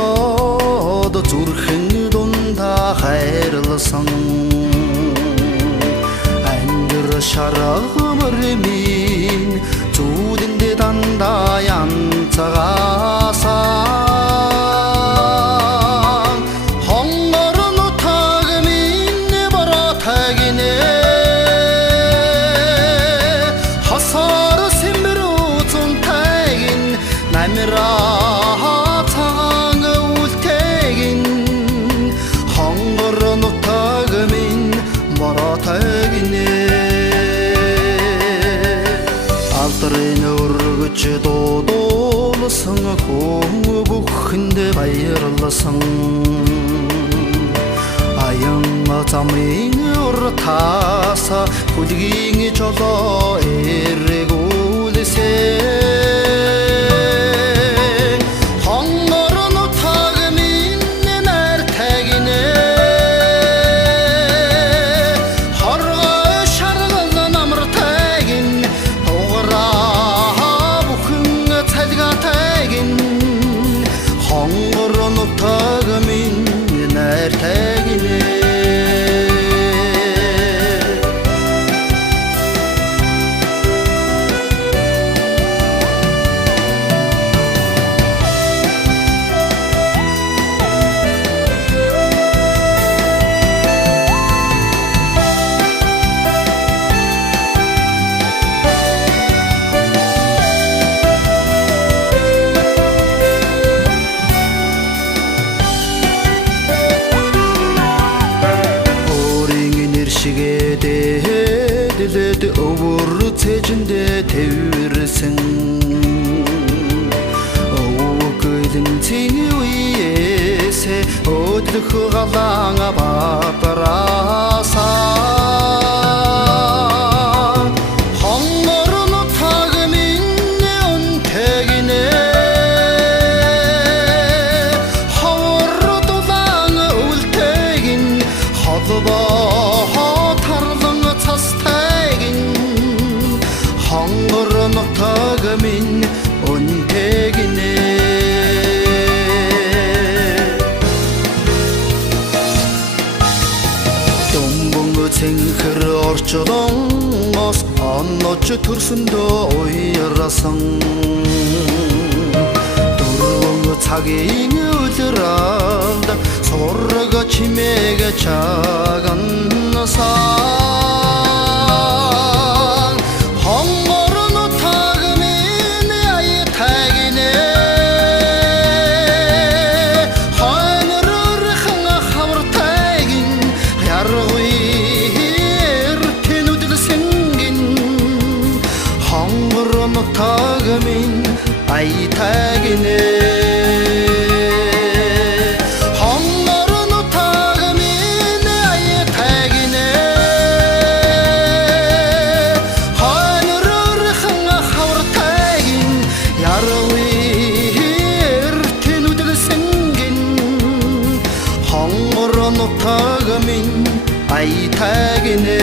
болоод зүрхэн дундаа хайрласан ангир шаргамар минь зүудэндээ дандаа янцгаасан хонгор нутаг минь боротагинэ хасар сэмрүүцэн тагин намира алдрын өргөж дуудуулсан хүн бүхэндээ баярласан аян замын уртаса хүлгийн жолоо эргүүлсэн хонгор нутаг минь нартагинэ хоргой шаргал намартагин хонгор нутаг минь нартагинэ дэдэд өвөр цэжиндээ тэвэрсэн өвгөлэн цэний үеэсэ өдлөх галан бапраасаа хонгор нутаг минь өнтэгинэ ховор дулаан үлтэгин холбоо хонгор нутаг минь өнтэгинэ думбун цэнхэр орчлонгоос онноч төрсөндөө уярсан дөрвөн цагийн үлрэлд сураг чимээг чаганнасан хонгор нутаг минь аятагинэ хойнорхон хавартагин яргуйр тэнүдэлсэнгин хонгор нутаг минь аятагинэ хонгор нутаг минь аятагинэ